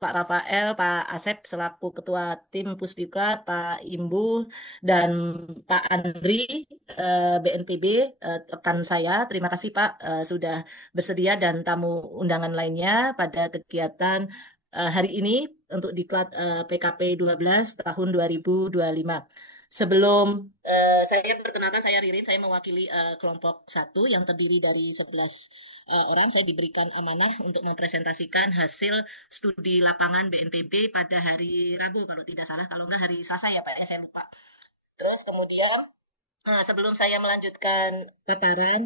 Pak Rafael, Pak Asep selaku Ketua Tim Pusdiklat, Pak Imbu, dan Pak Andri, BNPB, rekan saya. Terima kasih Pak sudah bersedia dan tamu undangan lainnya pada kegiatan hari ini untuk Diklat PKP 12 tahun 2025. Sebelum saya perkenalkan, saya Ririn, saya mewakili kelompok satu yang terdiri dari 11 orang. Saya diberikan amanah untuk mempresentasikan hasil studi lapangan BNPB pada hari Rabu kalau tidak salah, kalau enggak hari Selasa ya Pak, saya lupa. Terus kemudian sebelum saya melanjutkan paparan,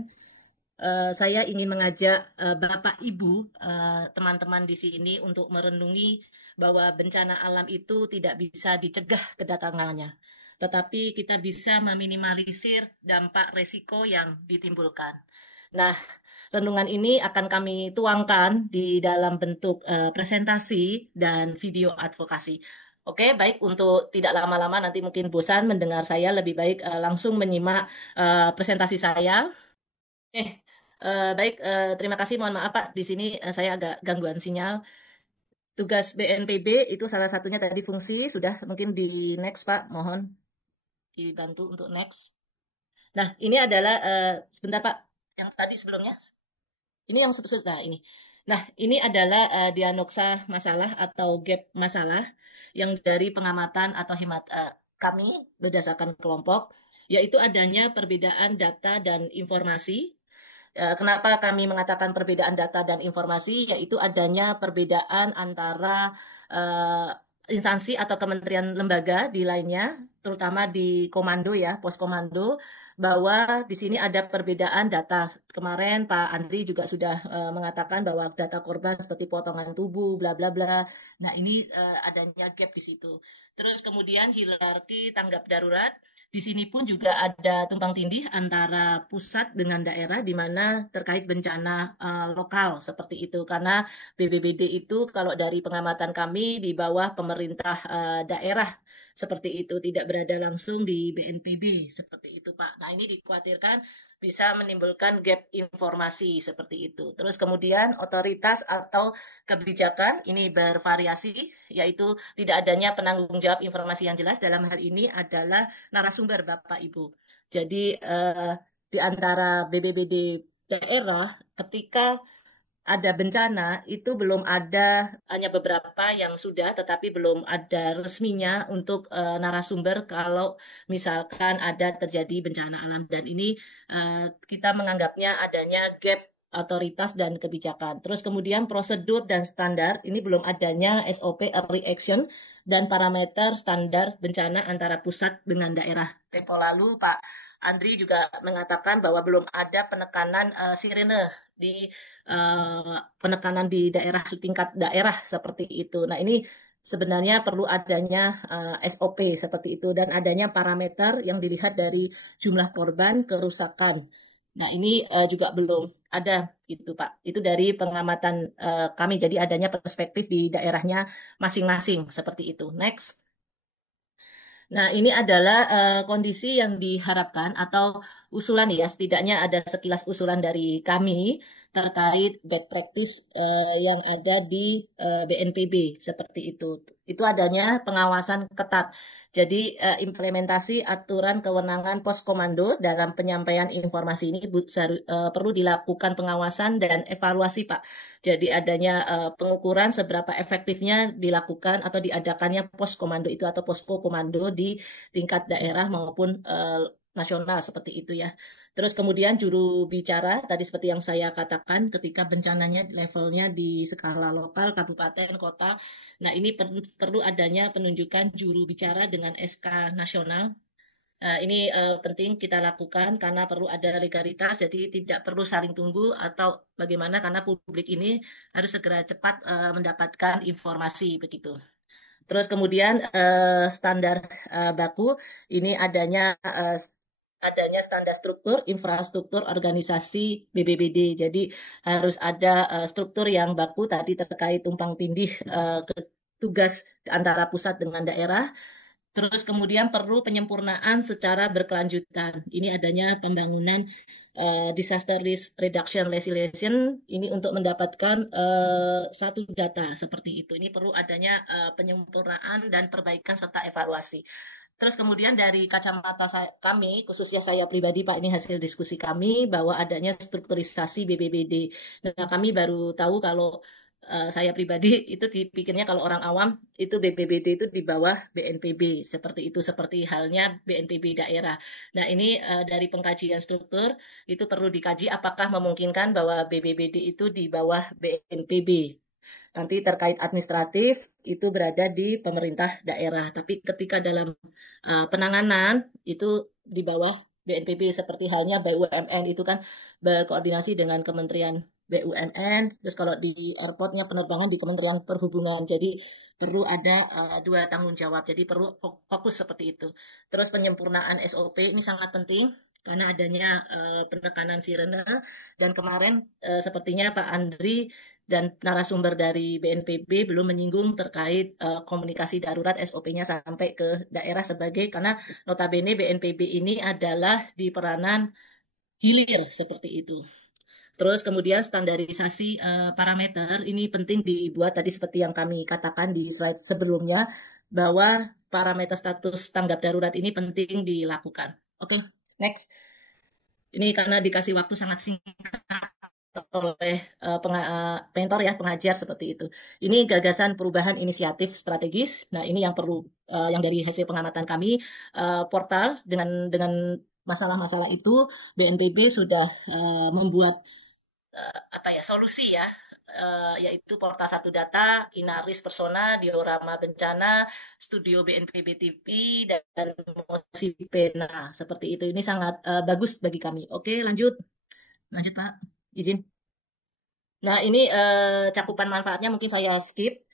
saya ingin mengajak Bapak Ibu, teman-teman di sini untuk merenungi bahwa bencana alam itu tidak bisa dicegah kedatangannya, tetapi kita bisa meminimalisir dampak resiko yang ditimbulkan. Nah, renungan ini akan kami tuangkan di dalam bentuk presentasi dan video advokasi. Oke, baik, untuk tidak lama-lama nanti mungkin bosan mendengar saya, lebih baik langsung menyimak presentasi saya. Eh, baik, terima kasih. Mohon maaf Pak, di sini saya agak gangguan sinyal. Tugas BNPB itu salah satunya tadi fungsi, sudah mungkin di next Pak, mohon dibantu untuk next. Nah, ini adalah, sebentar Pak, yang tadi sebelumnya. Ini yang nah ini. Nah, ini adalah diagnosa masalah atau gap masalah yang dari pengamatan atau hemat kami berdasarkan kelompok, yaitu adanya perbedaan data dan informasi. Kenapa kami mengatakan perbedaan data dan informasi, yaitu adanya perbedaan antara uh, instansi atau kementerian lembaga di lainnya, terutama di komando ya, pos komando, bahwa di sini ada perbedaan data. Kemarin Pak Andri juga sudah mengatakan bahwa data korban seperti potongan tubuh, bla bla bla. Nah ini adanya gap di situ. Terus kemudian hierarki tanggap darurat. Di sini pun juga ada tumpang tindih antara pusat dengan daerah di mana terkait bencana lokal seperti itu. Karena BBBD itu kalau dari pengamatan kami di bawah pemerintah daerah seperti itu, tidak berada langsung di BNPB seperti itu Pak. Nah ini dikhawatirkan bisa menimbulkan gap informasi seperti itu. Terus kemudian otoritas atau kebijakan ini bervariasi, yaitu tidak adanya penanggung jawab informasi yang jelas. Dalam hal ini adalah narasumber Bapak Ibu. Jadi di antara BBBD daerah ketika ada bencana itu belum ada, hanya beberapa yang sudah, tetapi belum ada resminya untuk narasumber kalau misalkan ada terjadi bencana alam. Dan ini kita menganggapnya adanya gap otoritas dan kebijakan. Terus kemudian prosedur dan standar, ini belum adanya SOP early action dan parameter standar bencana antara pusat dengan daerah. Tempo lalu Pak Andri juga mengatakan bahwa belum ada penekanan sirene di penekanan di daerah, tingkat daerah seperti itu. Nah ini sebenarnya perlu adanya SOP seperti itu dan adanya parameter yang dilihat dari jumlah korban, kerusakan. Nah ini juga belum ada gitu Pak. Itu dari pengamatan kami. Jadi adanya perspektif di daerahnya masing-masing seperti itu. Next. Nah, ini adalah kondisi yang diharapkan atau usulan ya, setidaknya ada sekilas usulan dari kami terkait bad practice yang ada di BNPB seperti itu. Itu adanya pengawasan ketat. Jadi implementasi aturan kewenangan pos komando dalam penyampaian informasi ini perlu dilakukan pengawasan dan evaluasi, Pak. Jadi adanya pengukuran seberapa efektifnya dilakukan atau diadakannya pos komando itu atau posko komando di tingkat daerah maupun nasional seperti itu ya. Terus kemudian juru bicara tadi seperti yang saya katakan ketika bencananya levelnya di skala lokal, kabupaten, kota. Nah ini perlu adanya penunjukan juru bicara dengan SK nasional. Ini penting kita lakukan karena perlu ada legalitas, jadi tidak perlu saling tunggu atau bagaimana karena publik ini harus segera cepat mendapatkan informasi begitu. Terus kemudian standar baku ini adanya standar struktur infrastruktur organisasi BBBD. Jadi harus ada struktur yang baku tadi terkait tumpang tindih tugas antara pusat dengan daerah. Terus kemudian perlu penyempurnaan secara berkelanjutan. Ini adanya pembangunan disaster risk reduction legislation ini untuk mendapatkan satu data seperti itu. Ini perlu adanya penyempurnaan dan perbaikan serta evaluasi. Terus kemudian dari kacamata kami, khususnya saya pribadi Pak, ini hasil diskusi kami bahwa adanya strukturisasi BPBD. Nah, kami baru tahu kalau saya pribadi itu dipikirnya kalau orang awam itu BPBD itu di bawah BNPB seperti itu, seperti halnya BNPB daerah. Nah, ini dari pengkajian struktur itu perlu dikaji apakah memungkinkan bahwa BPBD itu di bawah BNPB. Nanti terkait administratif itu berada di pemerintah daerah, tapi ketika dalam penanganan itu di bawah BNPB seperti halnya BUMN itu kan berkoordinasi dengan Kementerian BUMN, terus kalau di airportnya penerbangan di Kementerian Perhubungan. Jadi perlu ada dua tanggung jawab, jadi perlu fokus seperti itu. Terus penyempurnaan SOP ini sangat penting karena adanya penekanan sirene dan kemarin sepertinya Pak Andri dan narasumber dari BNPB belum menyinggung terkait komunikasi darurat SOP-nya sampai ke daerah sebagai karena notabene BNPB ini adalah di peranan hilir seperti itu. Terus kemudian standarisasi parameter ini penting dibuat tadi seperti yang kami katakan di slide sebelumnya bahwa parameter status tanggap darurat ini penting dilakukan. Oke, next. Ini karena dikasih waktu sangat singkat oleh mentor ya, pengajar seperti itu. Ini gagasan perubahan inisiatif strategis. Nah, ini yang perlu yang dari hasil pengamatan kami portal dengan masalah-masalah itu BNPB sudah membuat apa ya solusi ya yaitu portal satu data, Inaris Persona, diorama bencana, studio BNPB TV dan Mosipena seperti itu. Ini sangat bagus bagi kami. Oke, lanjut. Lanjut, Pak. Izin. Nah, ini cakupan manfaatnya mungkin saya skip.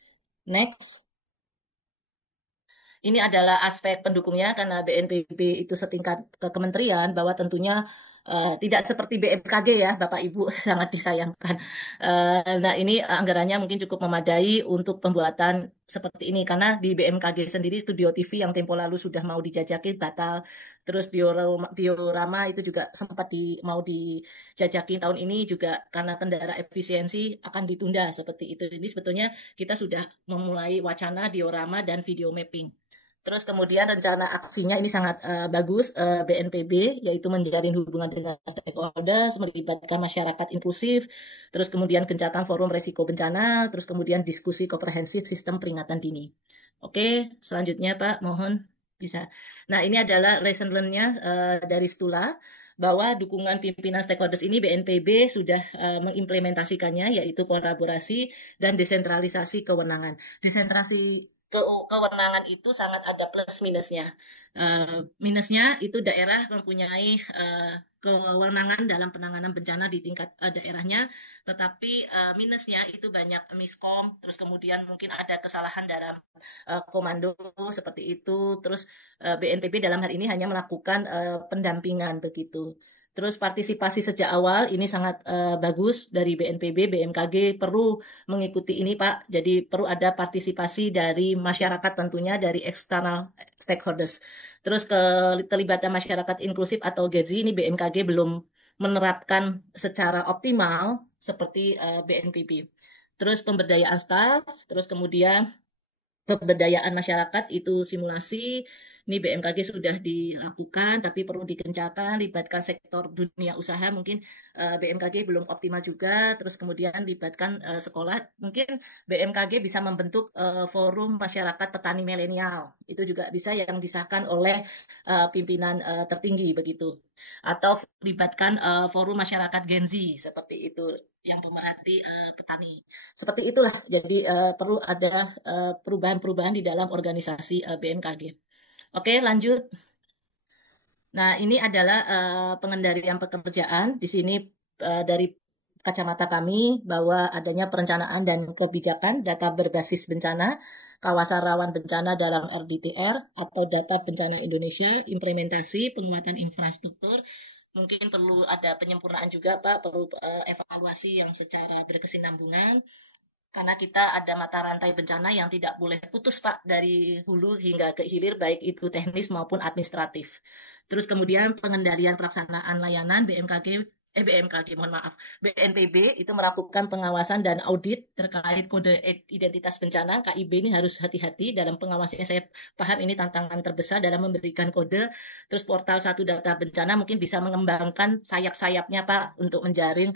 Next. Ini adalah aspek pendukungnya karena BNPB itu setingkat ke kementerian bahwa tentunya tidak seperti BMKG ya, Bapak Ibu sangat disayangkan. Nah, ini anggarannya mungkin cukup memadai untuk pembuatan seperti ini karena di BMKG sendiri studio TV yang tempo lalu sudah mau dijajakin batal. Terus diorama itu juga sempat mau dijajakin tahun ini juga karena tendara efisiensi akan ditunda seperti itu. Jadi sebetulnya kita sudah memulai wacana diorama dan video mapping. Terus kemudian rencana aksinya ini sangat bagus BNPB yaitu menjalin hubungan dengan stakeholders, melibatkan masyarakat inklusif, terus kemudian gencatan forum resiko bencana, terus kemudian diskusi komprehensif sistem peringatan dini. Oke, selanjutnya Pak, mohon bisa. Nah, ini adalah lesson learn-nya dari Stula bahwa dukungan pimpinan stakeholders ini BNPB sudah mengimplementasikannya yaitu kolaborasi dan desentralisasi kewenangan. Desentralisasi kewenangan itu sangat ada plus minusnya. Minusnya itu daerah mempunyai kewenangan dalam penanganan bencana di tingkat daerahnya, tetapi minusnya itu banyak miskom, terus kemudian mungkin ada kesalahan dalam komando seperti itu, terus BNPB dalam hal ini hanya melakukan pendampingan begitu. Terus partisipasi sejak awal ini sangat bagus dari BNPB, BMKG perlu mengikuti ini Pak. Jadi perlu ada partisipasi dari masyarakat tentunya dari eksternal stakeholders. Terus keterlibatan masyarakat inklusif atau GEZI ini BMKG belum menerapkan secara optimal seperti BNPB. Terus pemberdayaan staf, terus kemudian pemberdayaan masyarakat itu simulasi. Ini BMKG sudah dilakukan, tapi perlu digencarkan, libatkan sektor dunia usaha. Mungkin BMKG belum optimal juga. Terus kemudian libatkan sekolah. Mungkin BMKG bisa membentuk forum masyarakat petani milenial. Itu juga bisa yang disahkan oleh pimpinan tertinggi begitu. Atau libatkan forum masyarakat Gen Z seperti itu yang pemerhati petani. Seperti itulah. Jadi perlu ada perubahan-perubahan di dalam organisasi BMKG. Oke, lanjut. Nah, ini adalah pengendalian pekerjaan. Di sini dari kacamata kami bahwa adanya perencanaan dan kebijakan data berbasis bencana, kawasan rawan bencana dalam RDTR atau data bencana Indonesia, implementasi penguatan infrastruktur, mungkin perlu ada penyempurnaan juga Pak, perlu evaluasi yang secara berkesinambungan. karena kita ada mata rantai bencana yang tidak boleh putus Pak dari hulu hingga ke hilir baik itu teknis maupun administratif. Terus kemudian pengendalian pelaksanaan layanan BMKG mohon maaf BNPB itu melakukan pengawasan dan audit terkait kode identitas bencana. KIB ini harus hati-hati dalam pengawasannya. Saya paham ini tantangan terbesar dalam memberikan kode. Terus portal satu data bencana mungkin bisa mengembangkan sayap-sayapnya Pak untuk menjaring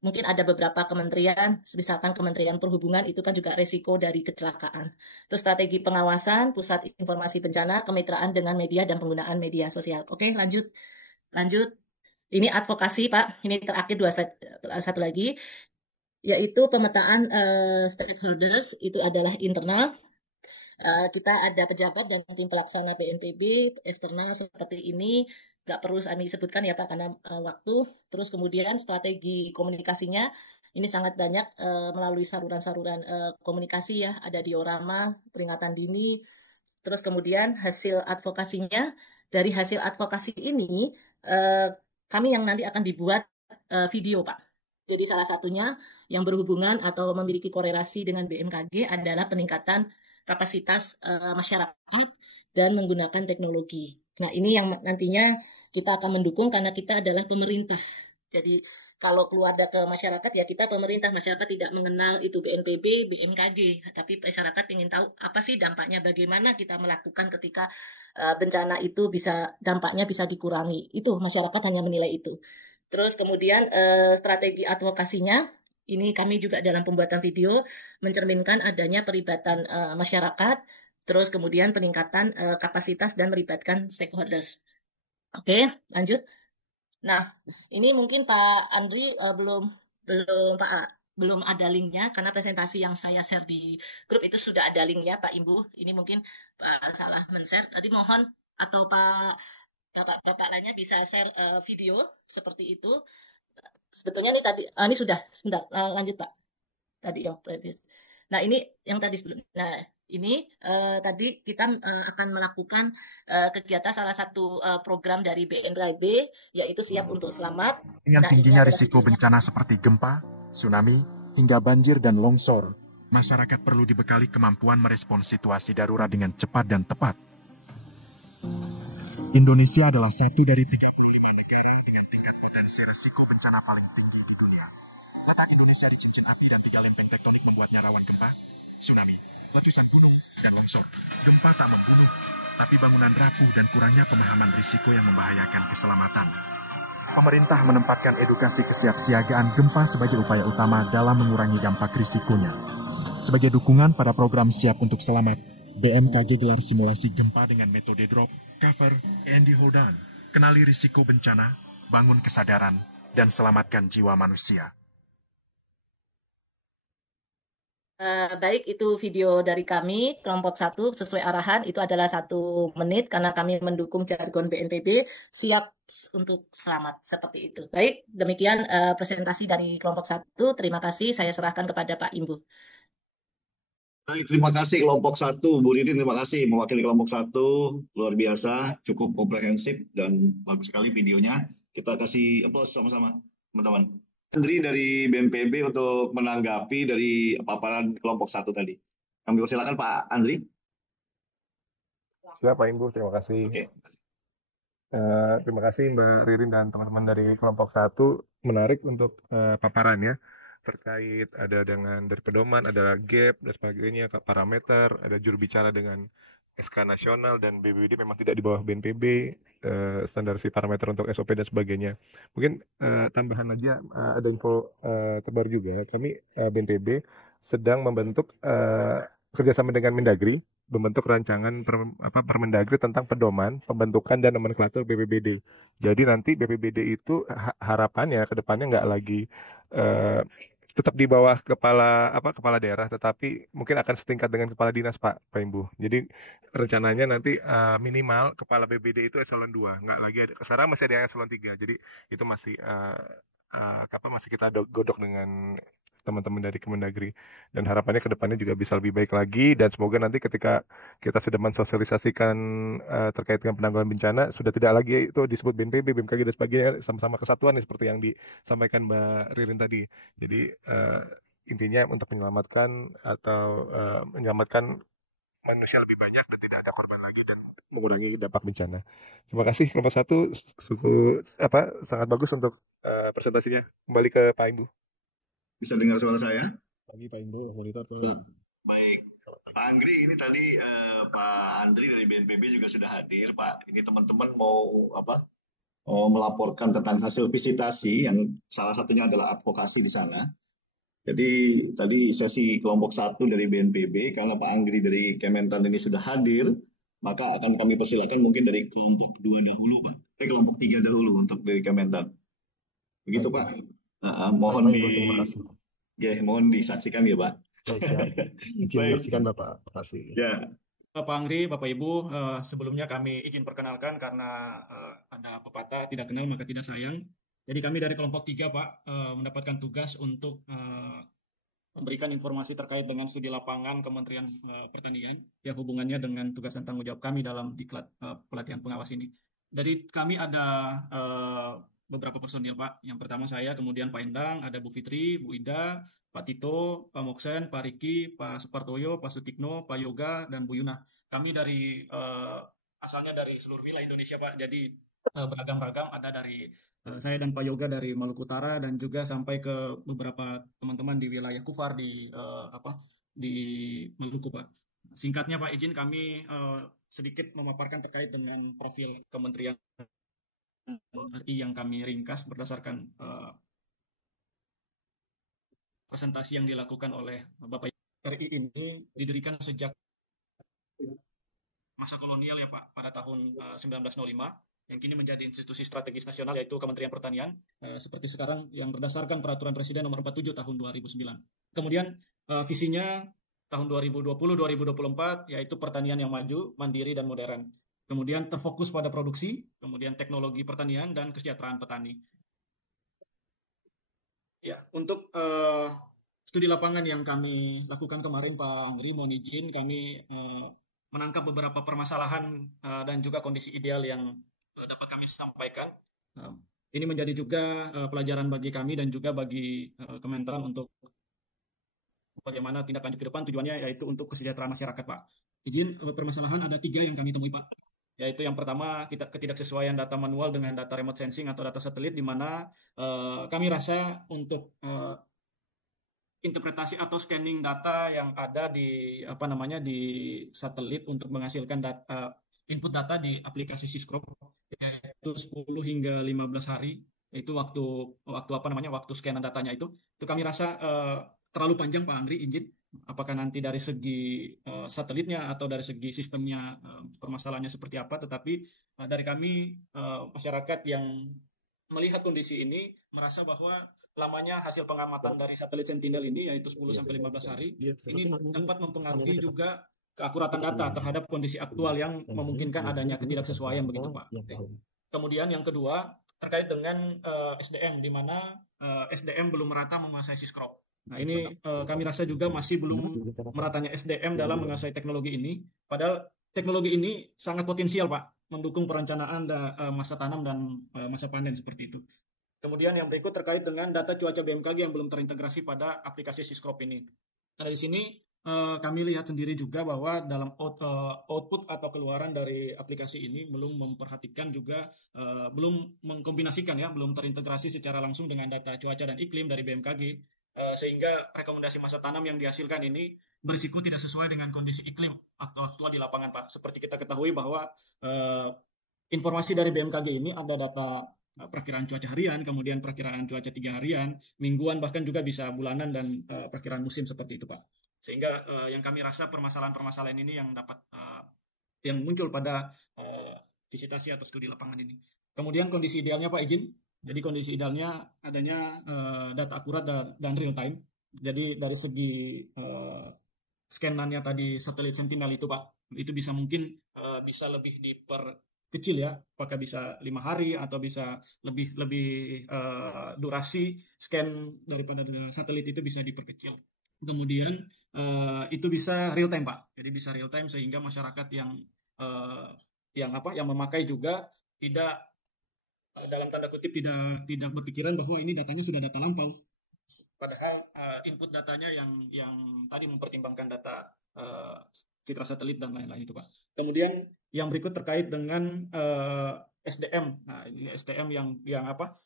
mungkin ada beberapa kementerian, misalkan Kementerian Perhubungan itu kan juga resiko dari kecelakaan. Terus strategi pengawasan, pusat informasi bencana, kemitraan dengan media dan penggunaan media sosial. Oke, lanjut. Lanjut. Ini advokasi, Pak. Ini terakhir satu lagi, yaitu pemetaan stakeholders itu adalah internal. Kita ada pejabat dan tim pelaksana BNPB eksternal seperti ini. Nggak perlu kami sebutkan ya Pak karena waktu. Terus kemudian strategi komunikasinya ini sangat banyak melalui saluran-saluran komunikasi ya. Ada diorama, peringatan dini. Terus kemudian hasil advokasinya, dari hasil advokasi ini kami yang nanti akan dibuat video Pak. Jadi salah satunya yang berhubungan atau memiliki korelasi dengan BMKG adalah peningkatan kapasitas masyarakat dan menggunakan teknologi. Nah, ini yang nantinya kita akan mendukung karena kita adalah pemerintah. Jadi kalau keluar ke masyarakat ya kita pemerintah, masyarakat tidak mengenal itu BNPB, BMKG, tapi masyarakat ingin tahu apa sih dampaknya, bagaimana kita melakukan ketika bencana itu dampaknya bisa dikurangi. Itu masyarakat hanya menilai itu. Terus kemudian strategi advokasinya, ini kami juga dalam pembuatan video mencerminkan adanya perlibatan masyarakat, terus kemudian peningkatan kapasitas dan melibatkan stakeholders. Oke, lanjut. Nah, ini mungkin Pak Andri belum ada linknya karena presentasi yang saya share di grup itu sudah ada linknya Pak Imbu. Ini mungkin Pak salah men-share. Tadi mohon atau Bapak lainnya bisa share video seperti itu. Sebetulnya ini tadi, ini sudah, sebentar, lanjut Pak. Tadi yang previous. Nah ini yang tadi sebelum. Nah ini tadi kita akan melakukan kegiatan salah satu program dari BNPB yaitu Siap untuk Selamat. Dengan tingginya risiko bencana seperti gempa, tsunami, hingga banjir dan longsor, masyarakat perlu dibekali kemampuan merespons situasi darurat dengan cepat dan tepat. Indonesia adalah satu dari 35 negara dengan tingkat potensi risiko bencana paling tinggi di dunia. Letak Indonesia di cincin api dan 3 lempeng tektonik membuatnya rawan gempa, tsunami, letusan gunung, dan longsor. Gempa tak membunuh, tapi bangunan rapuh dan kurangnya pemahaman risiko yang membahayakan keselamatan. Pemerintah menempatkan edukasi kesiapsiagaan gempa sebagai upaya utama dalam mengurangi dampak risikonya. Sebagai dukungan pada program Siap untuk Selamat, BMKG gelar simulasi gempa dengan metode drop, cover, and hold down. Kenali risiko bencana, bangun kesadaran, dan selamatkan jiwa manusia. Baik, itu video dari kami, kelompok 1, sesuai arahan, itu adalah 1 menit, karena kami mendukung jargon BNPB, siap untuk selamat, seperti itu. Baik, demikian presentasi dari kelompok 1, terima kasih, saya serahkan kepada Pak Imbu. Baik, terima kasih kelompok 1, Bu Ririn, terima kasih mewakili kelompok 1, luar biasa, cukup komprehensif, dan bagus sekali videonya. Kita kasih aplaus sama-sama, teman-teman. Andri dari BNPB untuk menanggapi dari paparan kelompok 1 tadi. Kami persilakan Pak Andri. Siap Pak Imbu, terima kasih. Oke. Terima kasih Mbak Ririn dan teman-teman dari kelompok 1. Menarik untuk paparannya terkait ada dengan dari pedoman, ada gap dan sebagainya, parameter, ada juru bicara dengan SK nasional dan BPBD memang tidak di bawah BNPB, standarisasi parameter untuk SOP dan sebagainya. Mungkin tambahan aja ada info terbaru juga, kami BNPB sedang membentuk kerjasama dengan Mendagri, membentuk rancangan Permendagri tentang pedoman, pembentukan dan nomenklatur BPBD. Jadi nanti BPBD itu harapannya ke depannya nggak lagi tetap di bawah kepala daerah, tetapi mungkin akan setingkat dengan kepala dinas Pak Imbu. Jadi rencananya nanti minimal kepala BPBD itu eselon 2, nggak lagi ada. Sekarang masih ada yang eselon 3. Jadi itu masih masih kita godok dengan teman-teman dari Kemendagri, dan harapannya ke depannya juga bisa lebih baik lagi, dan semoga nanti ketika kita sudah mensosialisasikan terkait dengan penanggulangan bencana sudah tidak lagi itu disebut BNPB, BMKG dan sebagainya, sama-sama kesatuan nih, seperti yang disampaikan Mbak Ririn tadi. Jadi intinya untuk menyelamatkan atau menyelamatkan manusia lebih banyak dan tidak ada korban lagi dan mengurangi dampak bencana. Terima kasih kelompok satu, sangat bagus untuk presentasinya. Kembali ke Pak Imbu. Bisa dengar suara saya? Pagi Pak Imbu, monitor Baik. Pak Anggri, ini tadi Pak Andri dari BNPB juga sudah hadir, Pak. Ini teman-teman mau melaporkan tentang hasil visitasi yang salah satunya adalah advokasi di sana. Jadi tadi sesi kelompok 1 dari BNPB, karena Pak Anggri dari Kementan ini sudah hadir, maka akan kami persilakan mungkin dari kelompok 2 dahulu, Pak. Kelompok 3 dahulu untuk dari Kementan. Begitu, Pak. Mohon mohon disaksikan ya, Pak. Izin Bapak. Terima kasih. Ya. Pak Anggri, Bapak Ibu, sebelumnya kami izin perkenalkan karena ada pepatah tidak kenal maka tidak sayang. Jadi kami dari kelompok 3, Pak, mendapatkan tugas untuk memberikan informasi terkait dengan studi lapangan Kementerian Pertanian yang hubungannya dengan tugas dan tanggung jawab kami dalam diklat pelatihan pengawas ini. Dari kami ada beberapa personil, Pak. Yang pertama saya, kemudian Pak Endang, ada Bu Fitri, Bu Ida, Pak Tito, Pak Moksen, Pak Riki, Pak Supartoyo, Pak Sutikno, Pak Yoga, dan Bu Yuna. Kami dari asalnya dari seluruh wilayah Indonesia, Pak. Jadi beragam-ragam, ada dari saya dan Pak Yoga dari Maluku Utara dan juga sampai ke beberapa teman-teman di wilayah Kufar di Maluku, Pak. Singkatnya, Pak, izin kami sedikit memaparkan terkait dengan profil Kementerian RI yang kami ringkas berdasarkan presentasi yang dilakukan oleh Bapak. RI ini didirikan sejak masa kolonial ya Pak, pada tahun 1905, yang kini menjadi institusi strategis nasional yaitu Kementerian Pertanian, seperti sekarang yang berdasarkan Peraturan Presiden Nomor 47 Tahun 2009. Kemudian visinya tahun 2020-2024 yaitu pertanian yang maju, mandiri, dan modern. Kemudian terfokus pada produksi, kemudian teknologi pertanian, dan kesejahteraan petani. Ya, untuk studi lapangan yang kami lakukan kemarin, Pak Anggri, mohon izin kami menangkap beberapa permasalahan dan juga kondisi ideal yang dapat kami sampaikan. Ini menjadi juga pelajaran bagi kami dan juga bagi Kementan untuk bagaimana tindak lanjut ke depan, tujuannya yaitu untuk kesejahteraan masyarakat, Pak. Izin, permasalahan ada 3 yang kami temui, Pak. Yaitu yang pertama, ketidaksesuaian data manual dengan data remote sensing atau data satelit, di mana kami rasa untuk interpretasi atau scanning data yang ada di di satelit untuk menghasilkan input data di aplikasi Syscrop yaitu 10 hingga 15 hari, itu waktu scanan datanya itu kami rasa terlalu panjang, Pak Andri. Izin, apakah nanti dari segi satelitnya atau dari segi sistemnya permasalahannya seperti apa, tetapi dari kami masyarakat yang melihat kondisi ini merasa bahwa lamanya hasil pengamatan dari satelit Sentinel ini yaitu 10-15 hari ini dapat mempengaruhi juga keakuratan data terhadap kondisi aktual yang memungkinkan adanya ketidaksesuaian, begitu Pak. Kemudian yang kedua terkait dengan SDM, di mana SDM belum merata menguasai Syscrop. Nah ini kami rasa juga masih belum meratanya SDM dalam menguasai teknologi ini, padahal teknologi ini sangat potensial, Pak, mendukung perencanaan masa tanam dan masa panen seperti itu. Kemudian yang berikut terkait dengan data cuaca BMKG yang belum terintegrasi pada aplikasi Syscrop ini. Nah, di sini kami lihat sendiri juga bahwa dalam output atau keluaran dari aplikasi ini belum memperhatikan juga, belum mengkombinasikan ya, belum terintegrasi secara langsung dengan data cuaca dan iklim dari BMKG, sehingga rekomendasi masa tanam yang dihasilkan ini berisiko tidak sesuai dengan kondisi iklim aktual di lapangan, Pak. Seperti kita ketahui bahwa informasi dari BMKG ini ada data perkiraan cuaca harian, kemudian perkiraan cuaca 3 harian, mingguan, bahkan juga bisa bulanan, dan perkiraan musim seperti itu, Pak. Sehingga yang kami rasa permasalahan-permasalahan ini yang dapat yang muncul pada visitasi atau studi lapangan ini. Kemudian kondisi idealnya, Pak, izin. Jadi kondisi idealnya adanya data akurat dan real time. Jadi dari segi scanannya tadi satelit Sentinel itu, Pak, itu bisa mungkin bisa lebih diperkecil ya, apakah bisa 5 hari atau bisa lebih durasi scan daripada satelit itu bisa diperkecil. Kemudian itu bisa real time, Pak. Jadi bisa real time sehingga masyarakat yang memakai juga tidak dalam tanda kutip tidak berpikiran bahwa ini datanya sudah data lampau. Padahal input datanya yang tadi mempertimbangkan data citra satelit dan lain-lain itu Pak. Kemudian yang berikut terkait dengan SDM. Nah, ini SDM yang apa?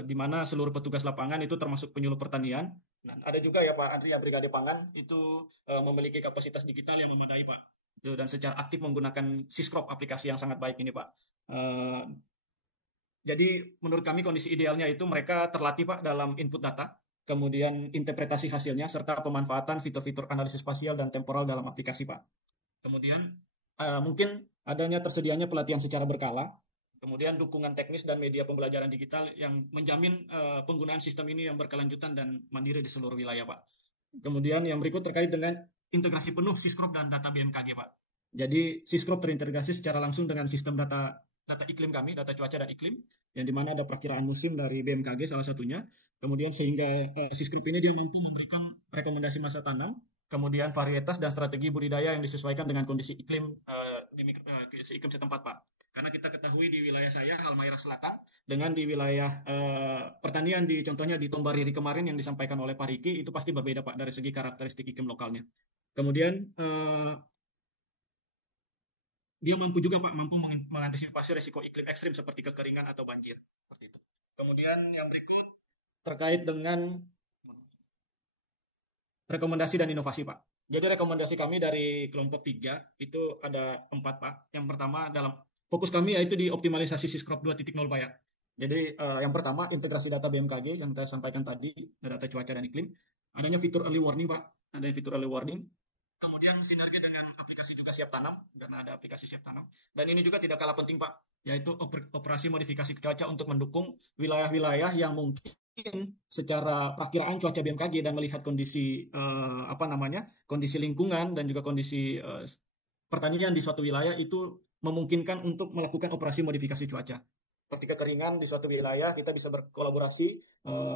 Di mana seluruh petugas lapangan itu termasuk penyuluh pertanian. Nah, ada juga ya Pak Andri, Brigade Pangan itu memiliki kapasitas digital yang memadai Pak. Dan secara aktif menggunakan Syscrop, aplikasi yang sangat baik ini Pak. Jadi menurut kami kondisi idealnya itu mereka terlatih Pak dalam input data, kemudian interpretasi hasilnya, serta pemanfaatan fitur-fitur analisis spasial dan temporal dalam aplikasi Pak. Kemudian mungkin adanya tersedianya pelatihan secara berkala, kemudian dukungan teknis dan media pembelajaran digital yang menjamin penggunaan sistem ini yang berkelanjutan dan mandiri di seluruh wilayah Pak. Kemudian yang berikut terkait dengan integrasi penuh Syscrop dan data BMKG Pak. Jadi Syscrop terintegrasi secara langsung dengan sistem data iklim kami, data cuaca dan iklim, yang dimana ada perakiraan musim dari BMKG salah satunya. Kemudian sehingga Syscrop ini dia mampu memberikan rekomendasi masa tanam, kemudian varietas dan strategi budidaya yang disesuaikan dengan kondisi iklim kondisi iklim setempat Pak. Karena kita ketahui di wilayah saya Halmahera Selatan dengan di wilayah pertanian di contohnya di Tombariri kemarin yang disampaikan oleh Pak Riki itu pasti berbeda Pak dari segi karakteristik iklim lokalnya. Kemudian dia mampu juga Pak mengantisipasi risiko iklim ekstrim seperti kekeringan atau banjir seperti itu. Kemudian yang berikut terkait dengan rekomendasi dan inovasi Pak. Jadi rekomendasi kami dari kelompok 3 itu ada 4 Pak. Yang pertama dalam fokus kami yaitu di optimalisasi Syscrop 2.0 Pak ya. Jadi yang pertama integrasi data BMKG yang saya sampaikan tadi, data cuaca dan iklim. Adanya fitur early warning Pak, adanya fitur early warning. Kemudian sinergi dengan aplikasi juga siap tanam, karena ada aplikasi siap tanam. Dan ini juga tidak kalah penting Pak, yaitu operasi modifikasi cuaca untuk mendukung wilayah-wilayah yang mungkin secara perkiraan cuaca BMKG dan melihat kondisi kondisi lingkungan dan juga kondisi pertanian di suatu wilayah itu memungkinkan untuk melakukan operasi modifikasi cuaca. Seperti kekeringan di suatu wilayah kita bisa berkolaborasi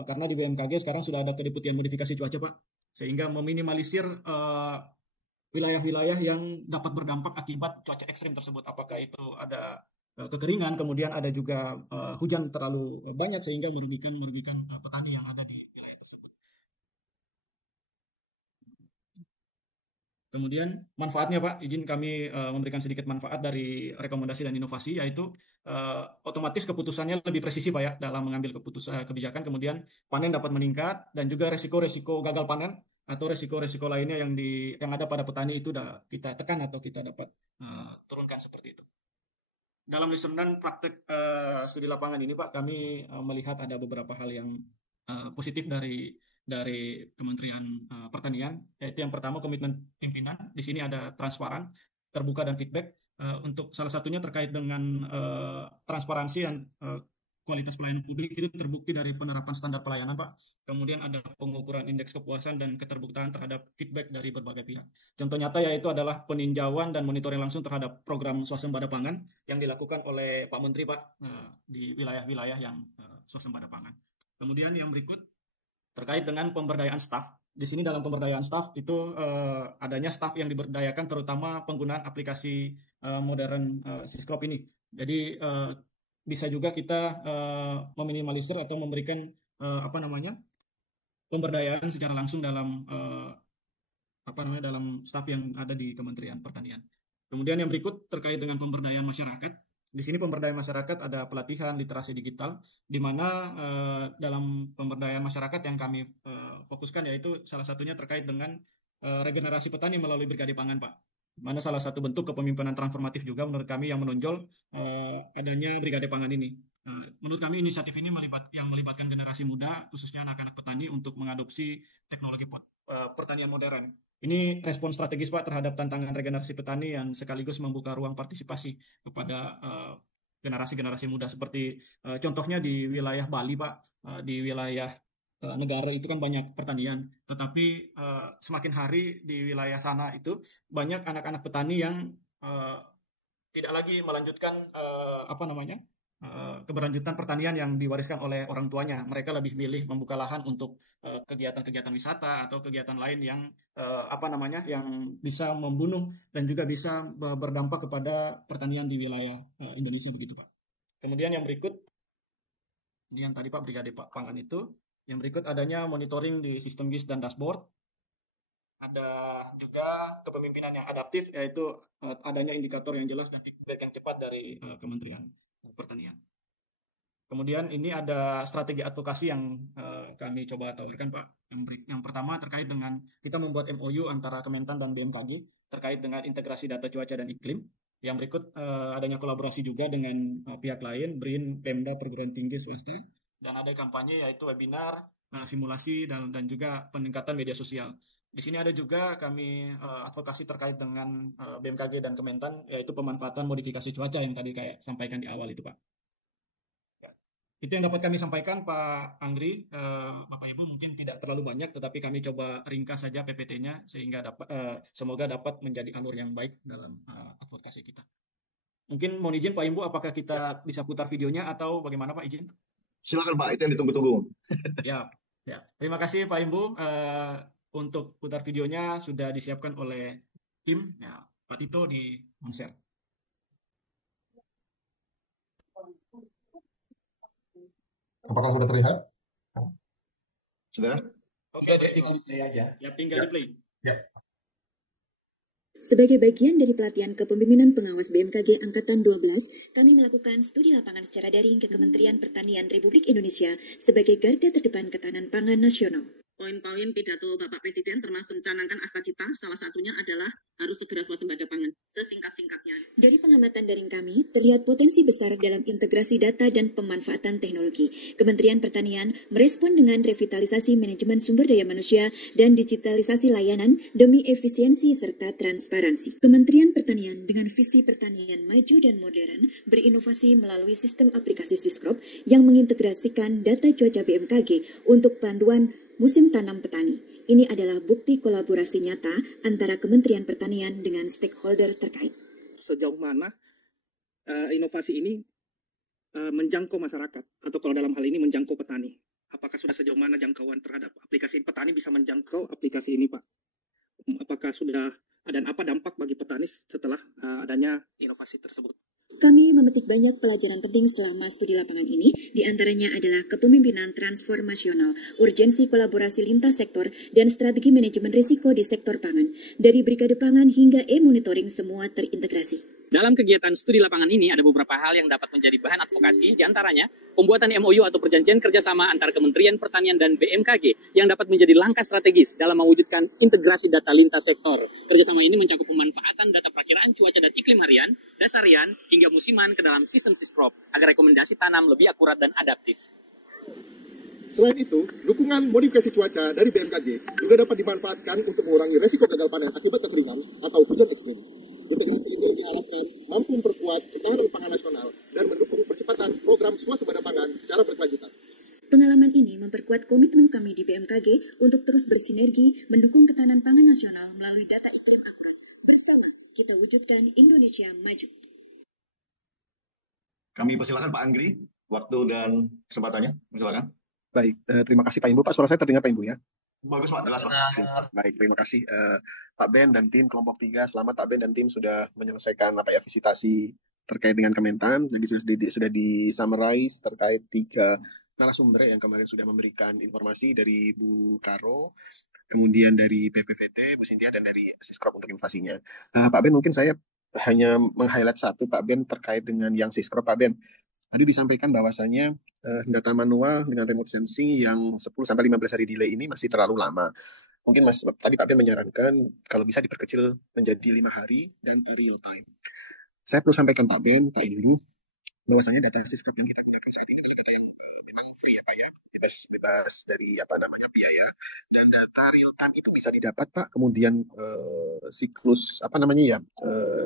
karena di BMKG sekarang sudah ada kedeputian modifikasi cuaca Pak, sehingga meminimalisir wilayah-wilayah yang dapat berdampak akibat cuaca ekstrim tersebut. Apakah itu ada kekeringan, kemudian ada juga hujan terlalu banyak sehingga merugikan petani yang ada di wilayah tersebut. Kemudian manfaatnya Pak, izin kami memberikan sedikit manfaat dari rekomendasi dan inovasi, yaitu otomatis keputusannya lebih presisi Pak ya dalam mengambil kebijakan, kemudian panen dapat meningkat dan juga resiko-resiko gagal panen atau resiko-resiko lainnya yang ada pada petani itu kita tekan atau kita dapat turunkan seperti itu. Dalam lesson dan praktek studi lapangan ini Pak, kami melihat ada beberapa hal yang positif dari Kementerian Pertanian, yaitu yang pertama komitmen pimpinan. Di sini ada transparan, terbuka dan feedback. Untuk salah satunya terkait dengan transparansi dan kualitas pelayanan publik itu terbukti dari penerapan standar pelayanan Pak. Kemudian ada pengukuran indeks kepuasan dan keterbukaan terhadap feedback dari berbagai pihak. Contoh nyata yaitu adalah peninjauan dan monitoring langsung terhadap program swasembada pangan yang dilakukan oleh Pak Menteri Pak di wilayah-wilayah yang swasembada pangan. Kemudian yang berikut terkait dengan pemberdayaan staf. Di sini dalam pemberdayaan staf itu adanya staf yang diberdayakan terutama penggunaan aplikasi modern Syscrop ini. Jadi bisa juga kita meminimalisir atau memberikan pemberdayaan secara langsung dalam dalam staf yang ada di Kementerian Pertanian. Kemudian yang berikut terkait dengan pemberdayaan masyarakat. Di sini pemberdayaan masyarakat ada pelatihan literasi digital, di mana dalam pemberdayaan masyarakat yang kami fokuskan yaitu salah satunya terkait dengan regenerasi petani melalui Brigade Pangan Pak. Mana salah satu bentuk kepemimpinan transformatif juga menurut kami yang menonjol adanya Brigade Pangan ini. Menurut kami inisiatif ini melibatkan generasi muda, khususnya anak-anak petani untuk mengadopsi teknologi pertanian modern. Ini respon strategis Pak terhadap tantangan regenerasi petani yang sekaligus membuka ruang partisipasi kepada generasi-generasi muda. Seperti contohnya di wilayah Bali Pak, di wilayah negara itu kan banyak pertanian, tetapi semakin hari di wilayah sana itu banyak anak-anak petani yang tidak lagi melanjutkan keberlanjutan pertanian yang diwariskan oleh orang tuanya. Mereka lebih milih membuka lahan untuk kegiatan-kegiatan wisata atau kegiatan lain yang yang bisa membunuh dan juga bisa berdampak kepada pertanian di wilayah Indonesia begitu Pak. Kemudian yang berikut, ini yang tadi Pak Brigade Pangan itu Yang berikut adanya monitoring di sistem GIS dan dashboard. Ada juga kepemimpinan yang adaptif, yaitu adanya indikator yang jelas dan feedback yang cepat dari Kementerian Pertanian. Kemudian ini ada strategi advokasi yang kami coba tawarkan, Pak. Yang pertama terkait dengan kita membuat MOU antara Kementan dan BMKG terkait dengan integrasi data cuaca dan iklim. Yang berikut adanya kolaborasi juga dengan pihak lain, BRIN, Pemda, perguruan tinggi, swasta, dan ada kampanye yaitu webinar, simulasi, dan juga peningkatan media sosial. Di sini ada juga kami advokasi terkait dengan BMKG dan Kementan, yaitu pemanfaatan modifikasi cuaca yang tadi kayak sampaikan di awal itu, Pak. Itu yang dapat kami sampaikan, Pak Anggri. Bapak Ibu mungkin tidak terlalu banyak, tetapi kami coba ringkas saja PPT-nya sehingga semoga dapat menjadi alur yang baik dalam advokasi kita. Mungkin mohon izin Pak Imbu, apakah kita bisa putar videonya atau bagaimana Pak, izin? Silakan Pak, itu yang ditunggu-tunggu. Ya. Terima kasih Pak Imbu. Untuk putar videonya sudah disiapkan oleh tim. Ya, Pak Tito di Monser. Apakah sudah terlihat? Sudah? Oke, tinggal di play aja. Ya, tinggal di play. Ya. Sebagai bagian dari pelatihan kepemimpinan pengawas BMKG Angkatan 12, kami melakukan studi lapangan secara daring ke Kementerian Pertanian Republik Indonesia sebagai garda terdepan ketahanan pangan nasional. Poin-poin pidato Bapak Presiden termasuk mencanangkan Asta-Cita, salah satunya adalah harus segera swasembada pangan, sesingkat-singkatnya. Dari pengamatan daring kami, terlihat potensi besar dalam integrasi data dan pemanfaatan teknologi. Kementerian Pertanian merespon dengan revitalisasi manajemen sumber daya manusia dan digitalisasi layanan demi efisiensi serta transparansi. Kementerian Pertanian dengan visi pertanian maju dan modern berinovasi melalui sistem aplikasi Siskrop yang mengintegrasikan data cuaca BMKG untuk panduan musim tanam petani. Ini adalah bukti kolaborasi nyata antara Kementerian Pertanian dengan stakeholder terkait. Sejauh mana inovasi ini menjangkau masyarakat, atau kalau dalam hal ini menjangkau petani? Apakah sudah sejauh mana jangkauan terhadap aplikasi petani bisa menjangkau aplikasi ini, Pak? Apakah sudah dan apa dampak bagi petani setelah adanya inovasi tersebut? Kami memetik banyak pelajaran penting selama studi lapangan ini, di antaranya adalah kepemimpinan transformasional, urgensi kolaborasi lintas sektor, dan strategi manajemen risiko di sektor pangan. Dari Brigade Pangan hingga e-monitoring semua terintegrasi. Dalam kegiatan studi lapangan ini ada beberapa hal yang dapat menjadi bahan advokasi, diantaranya pembuatan MOU atau perjanjian kerjasama antara Kementerian Pertanian dan BMKG yang dapat menjadi langkah strategis dalam mewujudkan integrasi data lintas sektor. Kerjasama ini mencakup pemanfaatan data perakiraan cuaca dan iklim harian, dasarian, hingga musiman ke dalam sistem Siskrop agar rekomendasi tanam lebih akurat dan adaptif. Selain itu, dukungan modifikasi cuaca dari BMKG juga dapat dimanfaatkan untuk mengurangi resiko gagal panen akibat kekeringan atau hujan ekstrim. Integrasi ini diharapkan mampu memperkuat ketahanan pangan nasional dan mendukung percepatan program swasembada pangan secara berkelanjutan. Pengalaman ini memperkuat komitmen kami di BMKG untuk terus bersinergi mendukung ketahanan pangan nasional melalui data iklim akurat. Bersama kita wujudkan Indonesia maju. Kami persilakan Pak Anggri, waktu dan kesempatannya. Silakan. Baik, terima kasih Pak Imbu. Pak, suara saya terdengar Pak Imbu ya? Bagus Pak, jelas Pak. Baik, terima kasih Pak Ben dan tim kelompok 3. Selamat Pak Ben dan tim sudah menyelesaikan visitasi terkait dengan Kementan. Jadi sudah di-summarize terkait 3 narasumber yang kemarin sudah memberikan informasi dari Bu Karo, kemudian dari PPVT, Bu Sintia, dan dari Siskrop untuk invasinya. Pak Ben, mungkin saya hanya meng-highlight satu Pak Ben terkait dengan yang Siskrop. Pak Ben, tadi disampaikan bahwasanya data manual dengan remote sensing yang 10-15 hari delay ini masih terlalu lama. Mungkin tadi Pak Ben menyarankan kalau bisa diperkecil menjadi 5 hari dan real time. Saya perlu sampaikan Pak Ben, Pak Imbu, bahwasanya data Siskrop yang kita gunakan saat ini memang free ya Pak ya, bebas dari biaya, dan data real time itu bisa didapat Pak. Kemudian siklus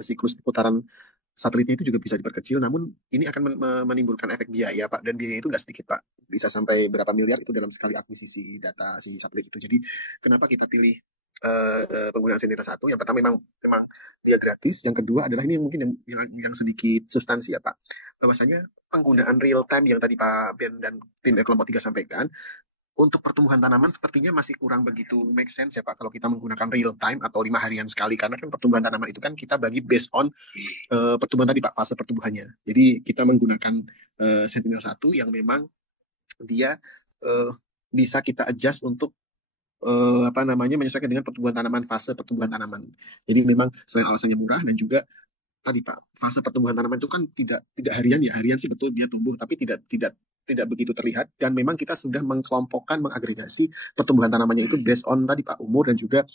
siklus putaran satelitnya itu juga bisa diperkecil, namun ini akan menimbulkan efek biaya Pak, dan biaya itu nggak sedikit Pak, bisa sampai berapa miliar itu dalam sekali akuisisi data si satelit itu. Jadi kenapa kita pilih penggunaan Sentinel 1? Yang pertama memang dia gratis, yang kedua adalah ini mungkin yang sedikit substansi ya Pak, bahwasanya penggunaan real time yang tadi Pak Ben dan tim kelompok 3 sampaikan untuk pertumbuhan tanaman sepertinya masih kurang begitu make sense ya Pak kalau kita menggunakan real time atau 5 harian sekali, karena kan pertumbuhan tanaman itu kan kita bagi based on pertumbuhan tadi Pak, fase pertumbuhannya. Jadi kita menggunakan Sentinel 1 yang memang dia bisa kita adjust untuk menyesuaikan dengan pertumbuhan tanaman, fase pertumbuhan tanaman. Jadi memang selain alasannya murah dan juga tadi Pak, fase pertumbuhan tanaman itu kan tidak harian ya, harian sih betul dia tumbuh, tapi tidak begitu terlihat. Dan memang kita sudah mengkelompokkan, mengagregasi pertumbuhan tanamannya itu based on tadi Pak, umur dan juga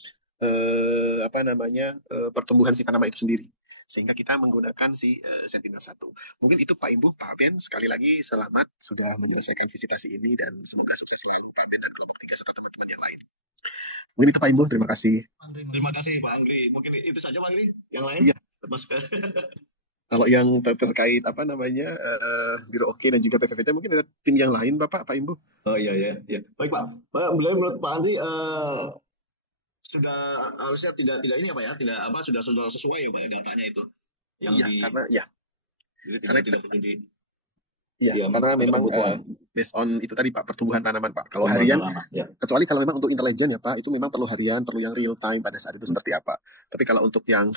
pertumbuhan si tanaman itu sendiri. Sehingga kita menggunakan si Sentinel-1. Mungkin itu Pak Imbu, Pak Ben, sekali lagi selamat sudah menyelesaikan visitasi ini dan semoga sukses selalu Pak Ben dan kelompok 3 serta teman-teman yang lain. Mungkin itu Pak Imbu, terima kasih. Terima kasih Pak Angri. Mungkin itu saja Pak Angri. Yang lain? Iya. Kalau yang terkait Biro Oke dan juga PVVT mungkin ada tim yang lain Bapak, Pak Imbu. Oh iya. Baik Pak. Menurut Pak Andri sudah harusnya tidak ini apa ya? Tidak apa sudah sesuai ya Pak datanya itu. Karena tidak perlu di karena memang based on itu tadi Pak, pertumbuhan tanaman Pak. Kalau harian, kecuali kalau memang untuk intelijen ya Pak, itu memang perlu harian, perlu yang real time pada saat itu seperti apa. Tapi kalau untuk yang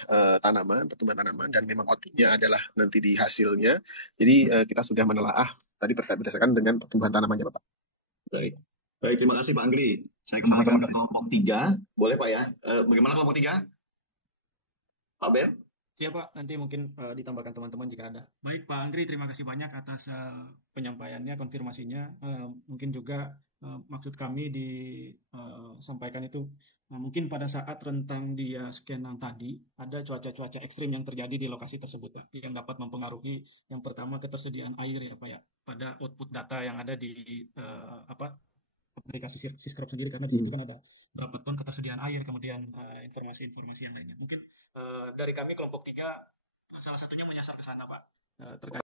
pertumbuhan tanaman dan memang outputnya adalah nanti di hasilnya, jadi kita sudah menelaah tadi berdasarkan dengan pertumbuhan tanamannya Bapak. Baik, terima kasih Pak Angri. Saya kembalikan ke kelompok 3, boleh Pak ya? Bagaimana kelompok 3? Pak Ben? Siap Pak, nanti mungkin ditambahkan teman-teman jika ada. Baik Pak Angri, terima kasih banyak atas penyampaiannya, konfirmasinya. Mungkin juga maksud kami disampaikan itu mungkin pada saat rentang dia scanan tadi ada cuaca-cuaca ekstrim yang terjadi di lokasi tersebut Pak, yang dapat mempengaruhi yang pertama ketersediaan air ya Pak ya pada output data yang ada di aplikasi Syscrop sendiri, karena di situ kan ada berapa ton ketersediaan air, kemudian informasi-informasi yang lainnya. Mungkin dari kami kelompok 3 salah satunya menyasar ke sana Pak, terkait